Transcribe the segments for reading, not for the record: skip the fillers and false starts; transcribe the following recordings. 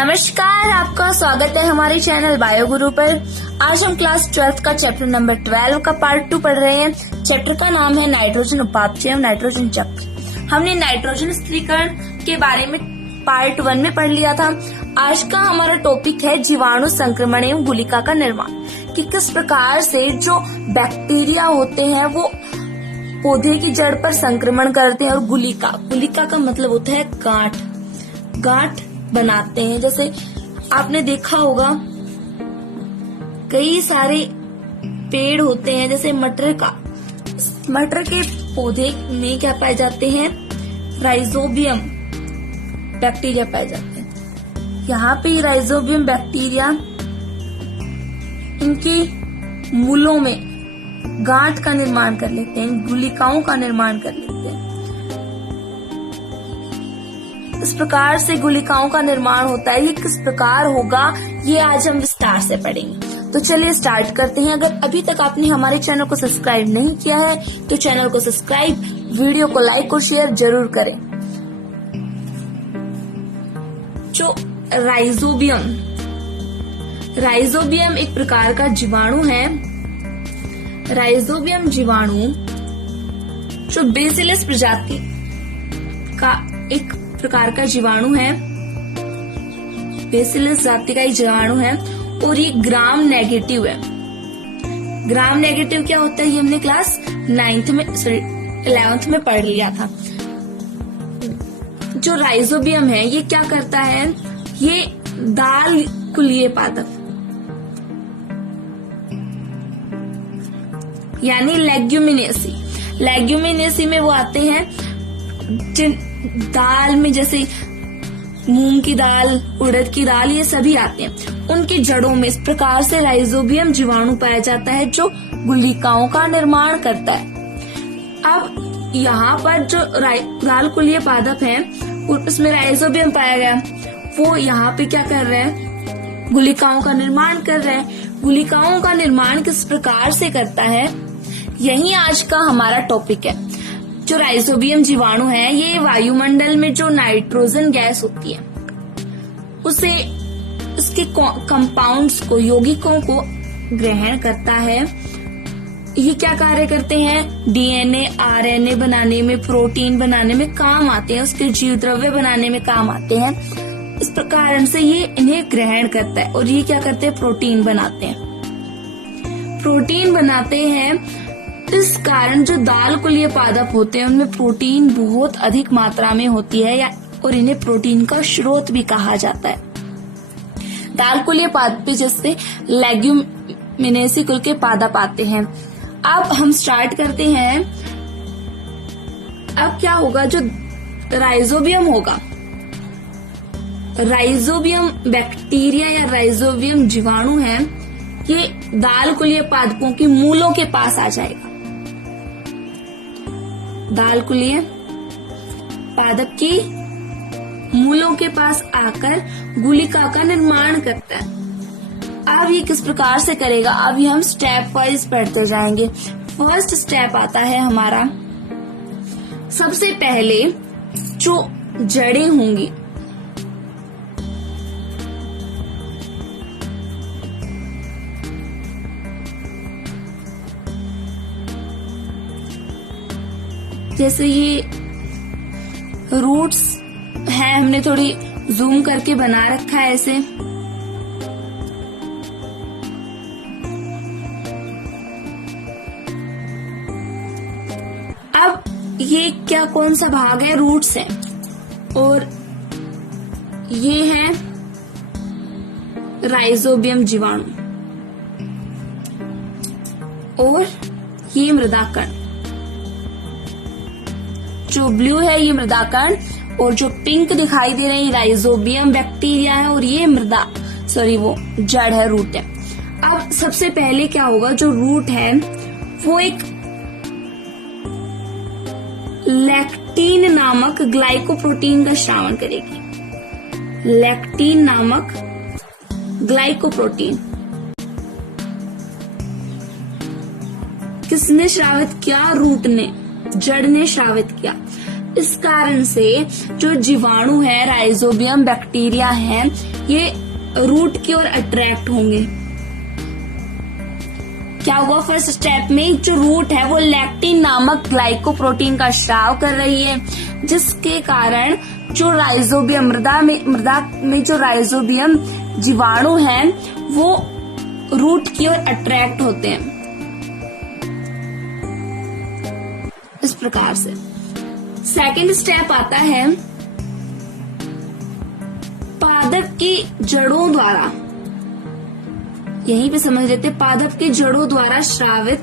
नमस्कार, आपका स्वागत है हमारे चैनल बायो गुरु पर। आज हम क्लास 12 का चैप्टर नंबर 12 का पार्ट 2 पढ़ रहे हैं। चैप्टर का नाम है नाइट्रोजन उपापचय एवं नाइट्रोजन चक्र। हमने नाइट्रोजन स्थिरीकरण के बारे में पार्ट 1 में पढ़ लिया था। आज का हमारा टॉपिक है जीवाणु संक्रमण एवं गुलिका का निर्माण, कि किस प्रकार से जो बैक्टीरिया होते हैं वो पौधे की जड़ पर संक्रमण करते हैं और गुलिका का मतलब होता है गांठ बनाते हैं। जैसे आपने देखा होगा कई सारे पेड़ होते हैं, जैसे मटर के पौधे में क्या पाए जाते हैं, राइजोबियम बैक्टीरिया पाए जाते हैं। यहाँ पे राइजोबियम बैक्टीरिया इनके मूलों में गांठ का निर्माण कर लेते हैं, गुलिकाओं का निर्माण कर लेते हैं। इस प्रकार से गुलिकाओं का निर्माण होता है। ये किस प्रकार होगा ये आज हम विस्तार से पढ़ेंगे। तो चलिए स्टार्ट करते हैं। अगर अभी तक आपने हमारे चैनल को सब्सक्राइब नहीं किया है तो चैनल को सब्सक्राइब, वीडियो को लाइक और शेयर जरूर करें। जो राइजोबियम एक प्रकार का जीवाणु है। राइजोबियम जीवाणु जो बेसिलस प्रजाति का एक प्रकार का जीवाणु है, बेसिलस जाति का एक जीवाणु है और ये ग्राम नेगेटिव है। ग्राम नेगेटिव क्या होता है ये हमने क्लास 11th में पढ़ लिया था। जो राइजोबियम है ये क्या करता है, ये दाल कुलीय पादप यानी लेग्यूमिनेसी में वो आते हैं जिन दाल में, जैसे मूंग की दाल, उड़द की दाल, ये सभी आते हैं। उनकी जड़ों में इस प्रकार से राइजोबियम जीवाणु पाया जाता है जो गुलिकाओं का निर्माण करता है। अब यहाँ पर जो दाल कुलीय पादप है उसमें राइजोबियम पाया गया, वो यहाँ पे क्या कर रहे हैं, गुलिकाओं का निर्माण कर रहे हैं। गुलिकाओं का निर्माण किस प्रकार से करता है, यही आज का हमारा टॉपिक है। जो राइजोबियम जीवाणु है ये वायुमंडल में जो नाइट्रोजन गैस होती है उसे, उसके कंपाउंड्स को, यौगिकों को ग्रहण करता है। ये क्या कार्य करते हैं, डीएनए, आरएनए बनाने में, प्रोटीन बनाने में काम आते हैं, उसके जीव द्रव्य बनाने में काम आते हैं। इस प्रकार से ये इन्हें ग्रहण करता है और ये क्या करते हैं, प्रोटीन बनाते हैं। इस कारण जो दाल कुलीय पादप होते हैं उनमें प्रोटीन बहुत अधिक मात्रा में होती है और इन्हें प्रोटीन का स्रोत भी कहा जाता है। दाल कुलीय पादप जैसे लेग्यूमिनेसी कुल के पादप आते हैं। अब हम स्टार्ट करते हैं। अब क्या होगा, जो राइजोबियम होगा, राइजोबियम बैक्टीरिया या राइजोबियम जीवाणु है, ये दाल कुलीय पादपों की मूलों के पास आ जाएगा। दाल कुलीय पादप की मूलों के पास आकर गुलिका का निर्माण करता है। अब ये किस प्रकार से करेगा, अभी हम स्टेप वाइज पढ़ते जाएंगे। फर्स्ट स्टेप आता है हमारा, सबसे पहले जो जड़ें होंगी, जैसे ये रूट्स है, हमने थोड़ी जूम करके बना रखा है ऐसे। अब ये क्या, कौन सा भाग है, रूट्स है, और ये है राइजोबियम जीवाणु और ये मृदाकण। जो ब्लू है ये मृदाकण और जो पिंक दिखाई दे रही राइजोबियम बैक्टीरिया है और ये वो जड़ है, रूट है। अब सबसे पहले क्या होगा, जो रूट है वो एक लैक्टीन नामक ग्लाइकोप्रोटीन का स्रावन करेगी। लैक्टीन नामक ग्लाइकोप्रोटीन किसने स्रावित किया, रूट ने, जड़ ने स्रावित किया। इस कारण से जो जीवाणु है, राइजोबियम बैक्टीरिया है, ये रूट की ओर अट्रैक्ट होंगे। क्या हुआ फर्स्ट स्टेप में, जो रूट है वो लैक्टिन नामक ग्लाइकोप्रोटीन का स्राव कर रही है, जिसके कारण जो राइजोबियम मृदा में जो राइजोबियम जीवाणु हैं वो रूट की ओर अट्रैक्ट होते हैं। इस प्रकार से सेकंड स्टेप आता है पादप की जड़ों द्वारा, यहीं पे समझ लेते, पादप की जड़ों द्वारा स्रावित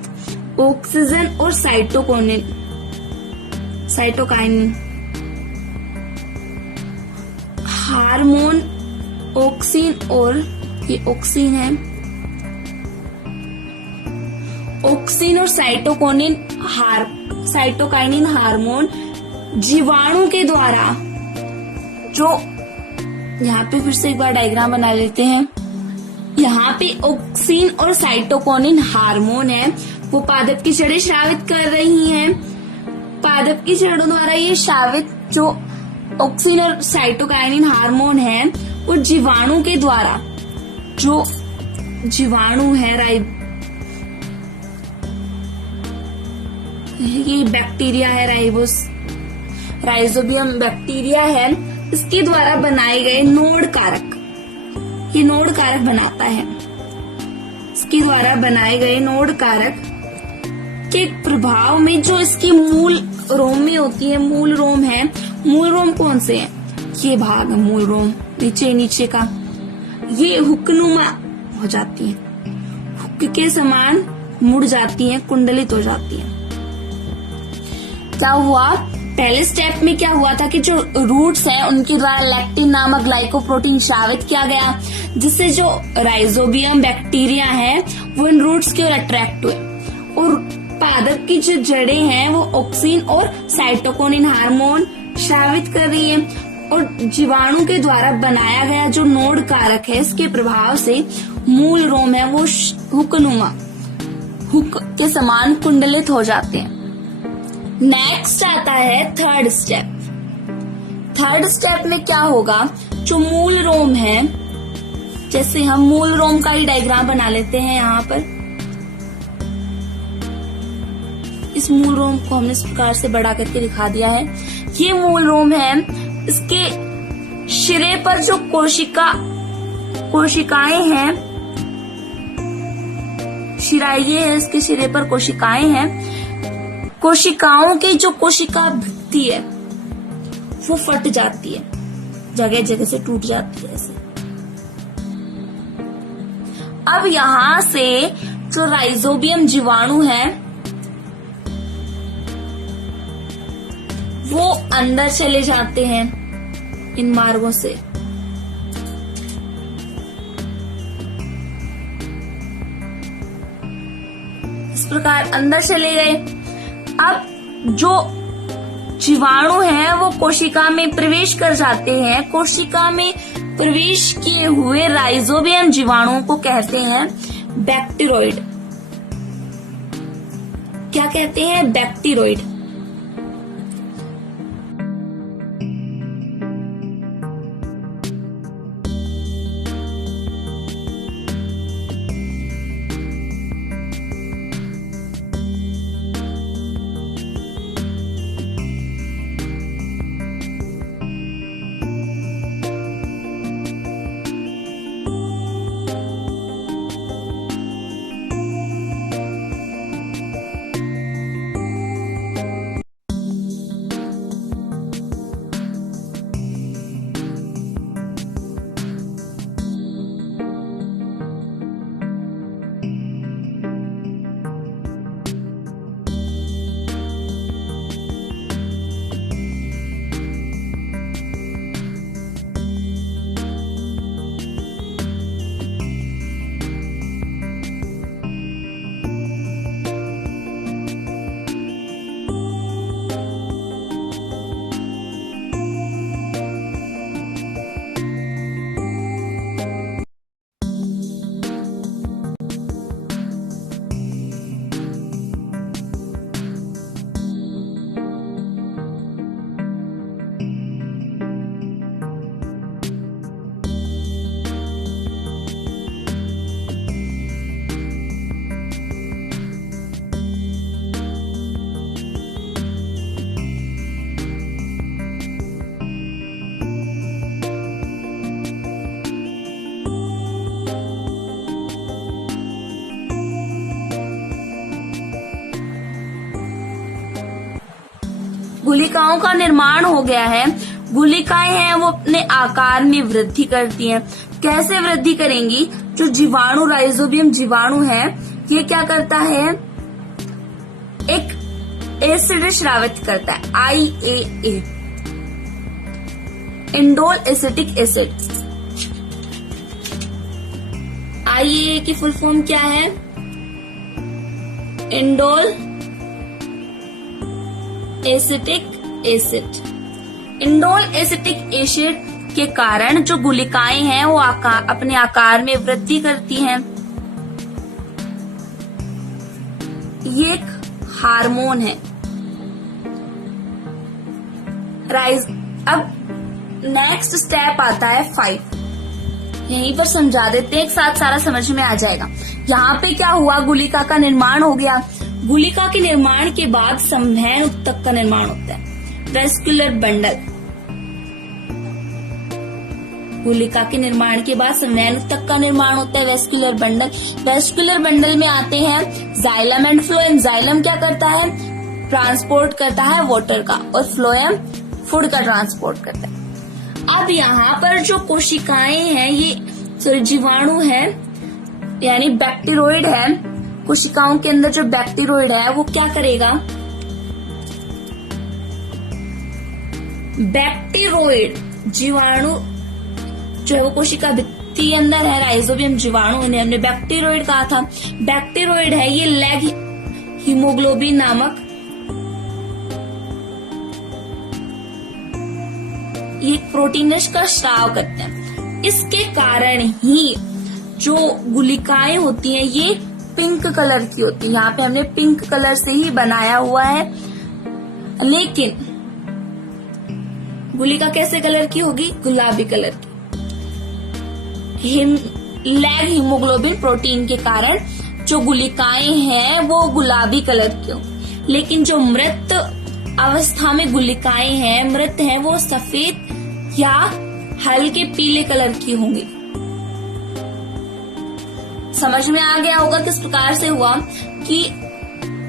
ऑक्सीजन और साइटोकाइनिन हार्मोन ऑक्सीन, और ये ऑक्सीन है, ऑक्सीन और साइटोकाइनिन हार्मोन जीवाणु के द्वारा, जो यहाँ पे फिर से एक बार डायग्राम बना लेते हैं। यहाँ पे ऑक्सीन और साइटोकाइनिन हार्मोन है, वो पादप की जड़ें स्रावित कर रही हैं। पादप की जड़ों द्वारा ये स्रावित जो ऑक्सीन और साइटोकाइनिन हार्मोन है वो जीवाणु के द्वारा, जो जीवाणु है ये बैक्टीरिया है, राइजोबियम बैक्टीरिया है, इसके द्वारा बनाए गए नोड कारक, ये नोड कारक बनाता है। इसके द्वारा बनाए गए नोड कारक के प्रभाव में जो इसकी मूल रोम में होती है, मूल रोम है, मूल रोम कौन से है, ये भाग है मूल रोम, नीचे का, ये हुकनुमा हो जाती है, हुक के समान मुड़ जाती है, कुंडलित हो जाती है। क्या हुआ, पहले स्टेप में क्या हुआ था कि जो रूट्स हैं उनके द्वारा लैक्टिन नामक ग्लाइकोप्रोटीन स्रावित किया गया, जिससे जो राइजोबियम बैक्टीरिया है वो इन रूट्स की ओर अट्रैक्ट हुए, और पादप की जो जड़ें हैं वो ऑक्सीन और साइटोकाइनिन हार्मोन स्रावित कर रही है, और जीवाणु के द्वारा बनाया गया जो नोड कारक है, इसके प्रभाव से मूल रोम है वो हुकनुमा, हुक के समान कुंडलित हो जाते हैं। नेक्स्ट आता है थर्ड स्टेप। थर्ड स्टेप में क्या होगा, जो मूल रोम है, जैसे हम मूल रोम का ही डायग्राम बना लेते हैं। यहाँ पर इस मूल रोम को हमने इस प्रकार से बड़ा करके दिखा दिया है। ये मूल रोम है, इसके सिरे पर जो कोशिकाएं हैं, शिरा ये है, इसके सिरे पर कोशिकाएं हैं, कोशिकाओं की जो कोशिका भित्ति है वो फट जाती है, जगह जगह से टूट जाती है ऐसे। अब यहां से जो राइजोबियम जीवाणु है वो अंदर चले जाते हैं इन मार्गों से। इस प्रकार अंदर चले गए। अब जो जीवाणु हैं वो कोशिका में प्रवेश कर जाते हैं। कोशिका में प्रवेश किए हुए राइजोबियम जीवाणुओं को कहते हैं बैक्टीरोइड। क्या कहते हैं? बैक्टीरोइड। गुलिकाओं का निर्माण हो गया है। गुलिकाएं हैं वो अपने आकार में वृद्धि करती हैं। कैसे वृद्धि करेंगी? जो जीवाणु राइजोबियम जीवाणु है ये क्या करता है, एक एसिड स्रावित करता है, IAA, indole acetic acid. IAA की फुल फॉर्म क्या है? Indole acetic acid. Indole acetic acid के कारण जो गुलिकाएं हैं वो अपने आकार में वृद्धि करती हैं। ये एक हार्मोन है। अब नेक्स्ट स्टेप आता है 5। यहीं पर समझा देते हैं, एक साथ सारा समझ में आ जाएगा। यहाँ पे क्या हुआ, गुलिका का निर्माण हो गया। गुलिका के निर्माण के बाद संवहन उत्तक का निर्माण होता है, वेस्कुलर बंडल। गुलिका के निर्माण के बाद संवहन उत्तक का निर्माण होता है, वेस्कुलर बंडल। वेस्कुलर बंडल में आते हैं जाइलम एंड फ्लोएम। जाइलम क्या करता है, ट्रांसपोर्ट करता है वाटर का, और फ्लोएम फूड का ट्रांसपोर्ट करता है। अब यहाँ पर जो कोशिकाएं हैं ये जीवाणु है यानी बैक्टीरोइड है। कोशिकाओं के अंदर जो बैक्टीरोइड है वो क्या करेगा, बैक्टीरोइड जीवाणु जो है वो कोशिका भित्ति के अंदर है, राइजोबियम जीवाणु, इन्हें हमने बैक्टीरोइड कहा था। बैक्टीरोइड है ये लैग हीमोग्लोबिन नामक ये प्रोटीनस का स्राव करते हैं। इसके कारण ही जो गुलिकाएं होती हैं ये पिंक कलर की होती है। यहाँ पे हमने पिंक कलर से ही बनाया हुआ है, लेकिन गुलिका कैसे कलर की होगी, गुलाबी कलर की। लैग हीमोग्लोबिन प्रोटीन के कारण जो गुलिकाएं हैं वो गुलाबी कलर की होंगी, लेकिन जो मृत अवस्था में गुलिकाएं हैं, मृत हैं, वो सफेद या हल्के पीले कलर की होंगी। समझ में आ गया होगा किस प्रकार से हुआ कि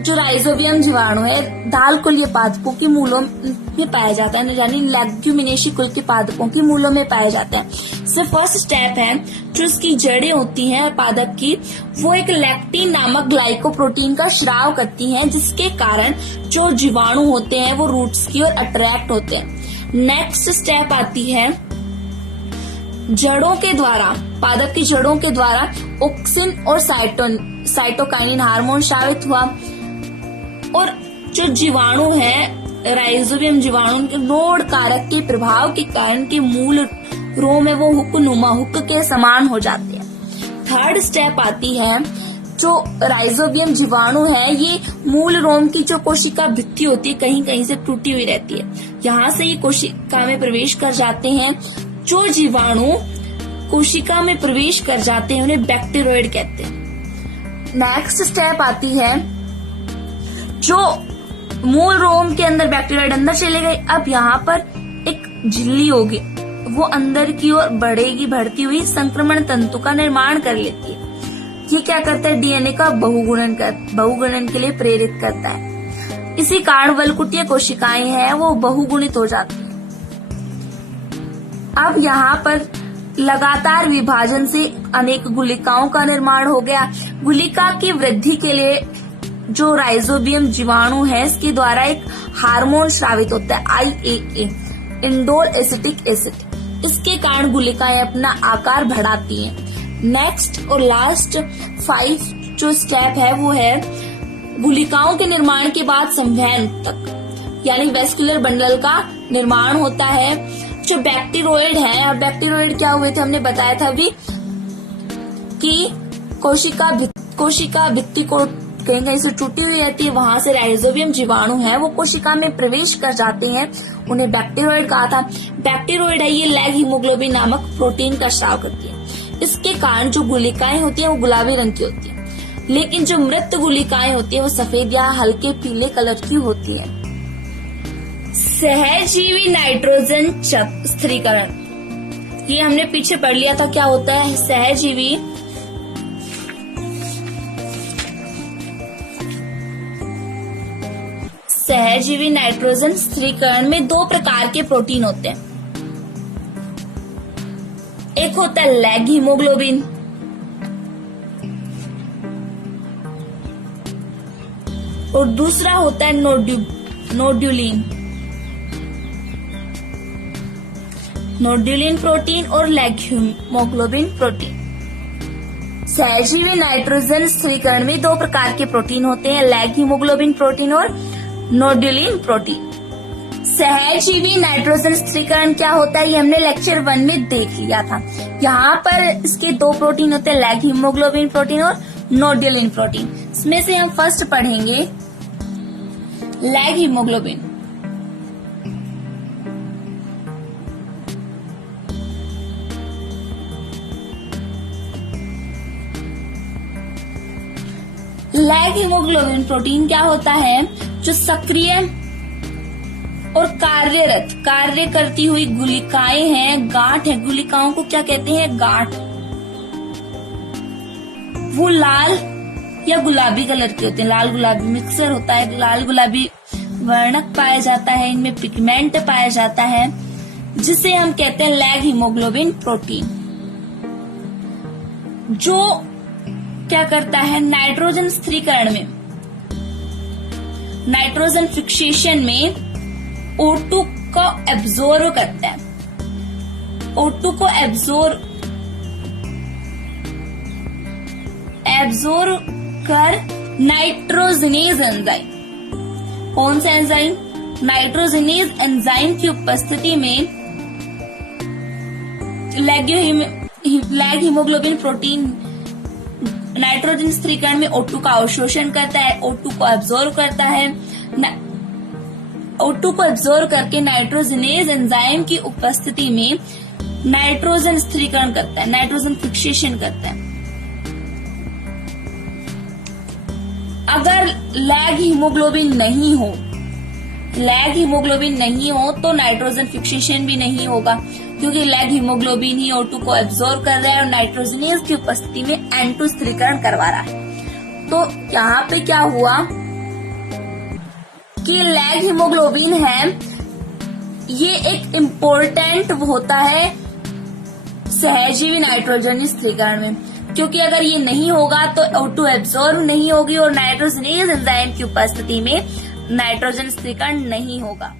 जो राइजोबियम जीवाणु है दाल कुलीय पादपों के मूलों में पाया जाता है, यानी लेग्यूमिनेसी कुल के पादपों के मूलों में पाया जाता है। सो फर्स्ट स्टेप है जो इसकी जड़ें होती हैं पादप की, वो एक लैक्टिन नामक ग्लाइकोप्रोटीन का स्राव करती हैं, जिसके कारण जो जीवाणु होते हैं वो रूट्स की ओर अट्रैक्ट होते हैं। नेक्स्ट स्टेप आती है जड़ों के द्वारा, पादप की जड़ों के द्वारा ऑक्सिन और साइटोकाइनिन हार्मोन स्रावित हुआ, और जो जीवाणु है राइजोबियम जीवाणु के नोड कारक के प्रभाव के कारण के मूल रोम है वो हुक के समान हो जाते हैं। थर्ड स्टेप आती है जो राइजोबियम जीवाणु है ये मूल रोम की जो कोशिका भित्ति होती है कहीं कहीं से टूटी हुई रहती है, यहाँ से ये कोशिका में प्रवेश कर जाते हैं। जो जीवाणु कोशिका में प्रवेश कर जाते हैं उन्हें बैक्टीरोइड कहते हैं। नेक्स्ट स्टेप आती है जो मूल रोम के अंदर बैक्टीरिया अंदर चले गए, अब यहाँ पर एक झिल्ली होगी, वो अंदर की ओर बढ़ेगी, बढ़ती हुई संक्रमण तंतु का निर्माण कर लेती है। ये क्या करता है, डीएनए का बहुगुणन के लिए प्रेरित करता है। इसी कारण वलकुटीय कोशिकाएं हैं वो बहुगुणित हो जाती है। अब यहाँ पर लगातार विभाजन से अनेक गुलिकाओं का निर्माण हो गया। गुलिका की वृद्धि के लिए जो राइजोबियम जीवाणु है इसके द्वारा एक हार्मोन स्रावित होता है, IAA, इंडोल एसिटिक एसिड। इसके कारण गुलिकाएं अपना आकार बढ़ाती हैं। नेक्स्ट और लास्ट 5 जो स्टेप है वो है गुलिकाओं के निर्माण के बाद संवहन तक, यानी वेस्कुलर बंडल का निर्माण होता है। जो बैक्टीरोइड है, और बैक्टीरोइड क्या हुए थे हमने बताया था अभी कि कोशिका भित्ति को कहीं कहीं से टूटी हुई रहती है, वहां से राइजोबियम जीवाणु है वो कोशिका में प्रवेश कर जाते हैं, उन्हें बैक्टीरोइड कहा था। बैक्टीरोइड है ये लैग हीमोग्लोबिन नामक प्रोटीन का स्राव करती है। इसके कारण जो गुलिकाएं होती हैं वो गुलाबी रंग की होती है, लेकिन जो मृत गुलिकाएं होती है वो सफेद या हल्के पीले कलर की होती है। सहजीवी नाइट्रोजन स्थिरीकरण, ये हमने पीछे पढ़ लिया था क्या होता है। सहजीवी नाइट्रोजन स्थिरीकरण में दो प्रकार के प्रोटीन होते हैं। एक होता है लैग हीमोग्लोबिन और दूसरा होता है नोड्यूलिन। नोड्यूलिन प्रोटीन और लैग हीमोग्लोबिन प्रोटीन। सहजीवी नाइट्रोजन स्थिरीकरण में दो प्रकार के प्रोटीन होते हैं, लैग हीमोग्लोबिन प्रोटीन और नोड्यूलिन प्रोटीन। सहजीवी नाइट्रोजन स्थिरीकरण क्या होता है ये हमने लेक्चर 1 में देख लिया था। यहाँ पर इसके दो प्रोटीन होते हैं, लैग हीमोग्लोबिन प्रोटीन और नोड्यूलिन प्रोटीन। इसमें से हम फर्स्ट पढ़ेंगे lag haemoglobin. Lag haemoglobin protein क्या होता है, जो सक्रिय और कार्य करती हुई गुलिकाएं हैं, गांठ है, गुलिकाओं को क्या कहते हैं, गांठ। वो लाल या गुलाबी कलर के होते हैं, लाल गुलाबी मिक्सर होता है, लाल गुलाबी वर्णक पाया जाता है, इनमें पिगमेंट पाया जाता है, जिसे हम कहते हैं लैग हीमोग्लोबिन प्रोटीन। जो क्या करता है, नाइट्रोजन स्थिरीकरण में, नाइट्रोजन फिक्सेशन में O2 को एब्जॉर्ब करता है। O2 को एब्जॉर्ब कर नाइट्रोजनेज एंजाइम, कौन सा एंजाइम, नाइट्रोजनेज एंजाइम की उपस्थिति में लैग हीमोग्लोबिन प्रोटीन नाइट्रोजन स्थिरीकरण में O2 का अवशोषण करता है, O2 को एब्जॉर्ब करता है, O2 को एब्जॉर्ब करके नाइट्रोजनेज एंजाइम की उपस्थिति में नाइट्रोजन स्थिरीकरण करता है, नाइट्रोजन फिक्सेशन करता है। अगर लैग हीमोग्लोबिन नहीं हो तो नाइट्रोजन फिक्सेशन भी नहीं होगा, क्योंकि लैग हीमोग्लोबिन ही O2 को एब्जॉर्ब कर रहा है और नाइट्रोजनेज की उपस्थिति में N2 स्थिरीकरण करवा रहा है। तो यहाँ पे क्या हुआ कि लैग हीमोग्लोबिन है, ये एक इम्पोर्टेंट होता है सहजीवी नाइट्रोजन स्थिरीकरण में, क्योंकि अगर ये नहीं होगा तो O2 एब्जॉर्ब नहीं होगी और नाइट्रोजनेज एंजाइम की उपस्थिति में नाइट्रोजन स्थिरीकरण नहीं होगा।